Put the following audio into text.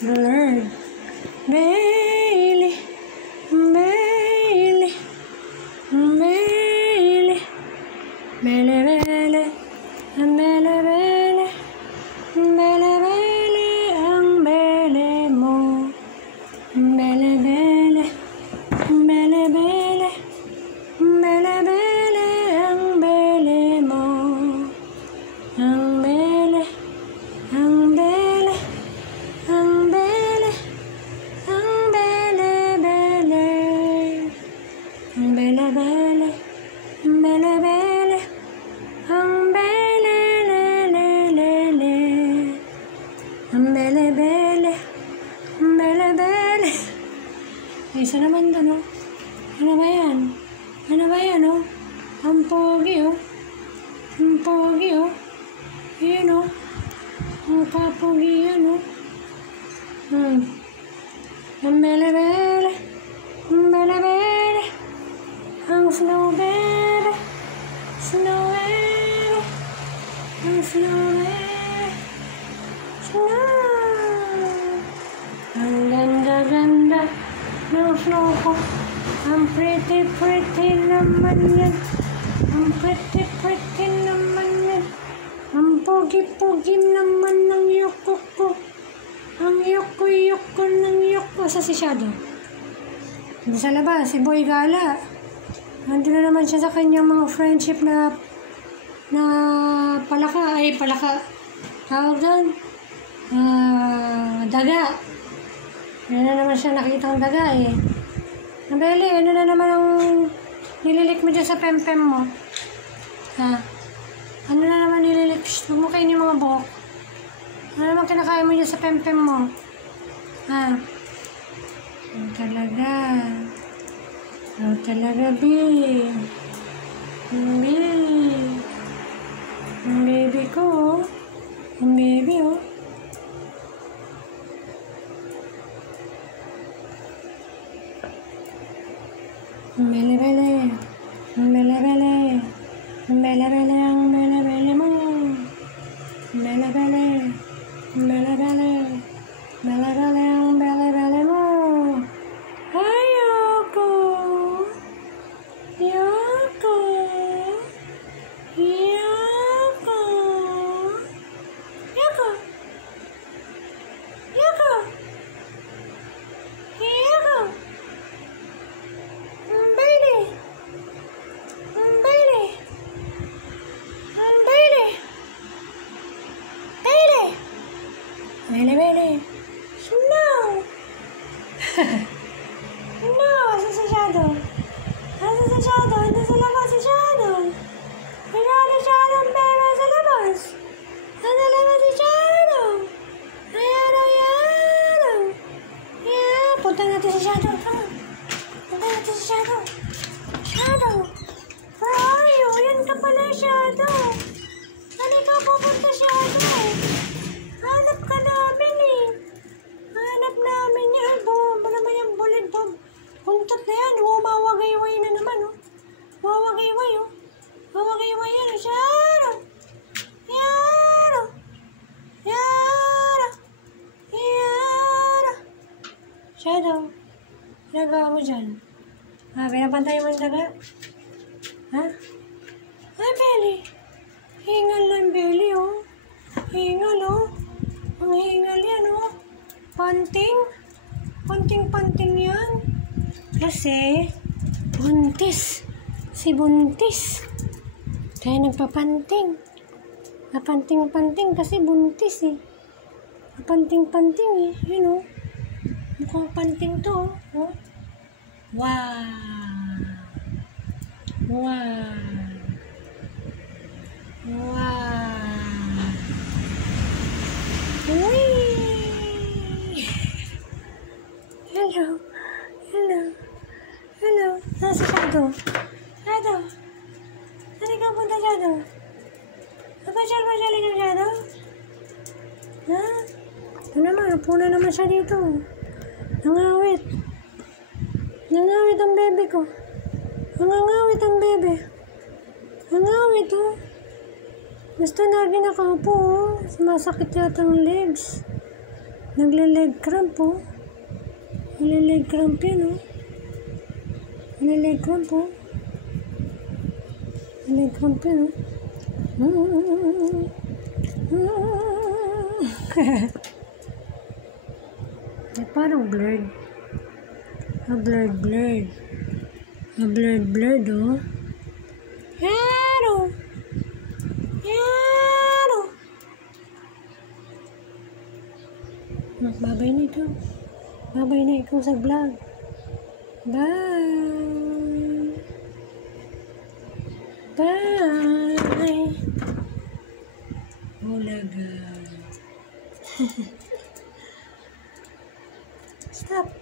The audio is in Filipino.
blurred. Bailey, Bailey, Bailey, Bele Bele, Bele Bele, Bele Bele, ang bele mo. Bele Bele, Bele Bele, Bele Bele, ang bele mo. Ang bele, ang bele, ang bele, ang bele bele, ang bele bele, bele bele, ang bele le le le le, ang bele bele, bele bele. Isa naman doon, oh. Ano ba yan? Ano ba yan, oh? Ang pogi, oh. Ang pogi, oh. Yan, oh. Ang kapogi yan, oh. Ang bele bele, ang bele bele, ang snow bele, snow bele, ang snow bele, snow. Ang ganda-ganda ng snow ko. Ang pretty naman yan. Ang pretty naman yan. Ang pogi naman ng yoko ko. Ang yoko ng yoko. Sa si Shadow. Hindi sa labas, si Boy Gala. Nandun na naman siya sa kanyang mga friendship na palaka. Ay, palaka. Tawag doon. Daga. Yan na naman siya nakitang daga eh. Nabeli, ano na naman ang nililik mo dyan sa pempem mo? Ha? Ano na naman nililik? Huwag mo kainin yung mga buhok. Ano naman kinakain mo dyan sa pempem mo? Ha? Ang talaga. Ang talaga, B. Ang B. Ang baby ko, oh. Ang baby, oh. Bele bele, bele bele, bele bele, ang bele bele mo. Bele bele, bele bele, bele bele, ang bele bele mo. Ay, Yoko, Yoko, Yoko, Yoko, Yoko, Yoko. Bele bele. Snow. No, asa si Shadow? Asa si Shadow? Ando sa labas si Shadow. Ayan si Shadow, bebe sa labas. Ando labas si Shadow. Ayan, ayan. Ayan, punta natin si Shadow. Come on. Punta natin si Shadow. Shadow. Where are you? Ayan ka pala, Shadow. Saan ikaw pupunta, Shadow? Hanap ka namin eh. Hanap namin yan. Ba naman yung bulid po. Puntot na yan. Mawagayway na naman, oh. Mawagayway, oh. Mawagayway yan. Shadow. Yaro. Yaro. Yaro. Shadow. Nagawa mo dyan. Pinapantay mo yung daga? Ha? Ay, Belly. Hingal lang, Belly, oh. Hingal, oh. Ang hingal yan, oh. Panting. Panting yan. Kasi, buntis. Si buntis. Kaya nagpapanting. Napanting-panting kasi buntis, eh. Napanting-panting, eh. Yun, oh. Mukhang panting to, oh. Wow. Wow. Wow. Uy! Hello. Hello. Hello. Nasa Shadow. Shadow. Saan ikaw punta, Shadow? Napasyal-pasyal ikaw, Shadow? Ha? Ito naman. Upo na naman siya dito. Nangawit. Nangawit ang bebe ko. Nangangawit ang bebe. Nangawit, oh. Gusto na rin nakaupo, oh. Sumasakit yata ang legs. Nagle-leg cramp po. Nagle-leg cramp yun, oh. Nagle-leg cramp po. Nagle-leg cramp yun, oh. Parang blurred. Blurred. Blurred, oh. Yan, oh. Yan, oh. Magbabay na ito. Babay na ikaw sa vlog. Bye. Bye. Bulaga. Stop.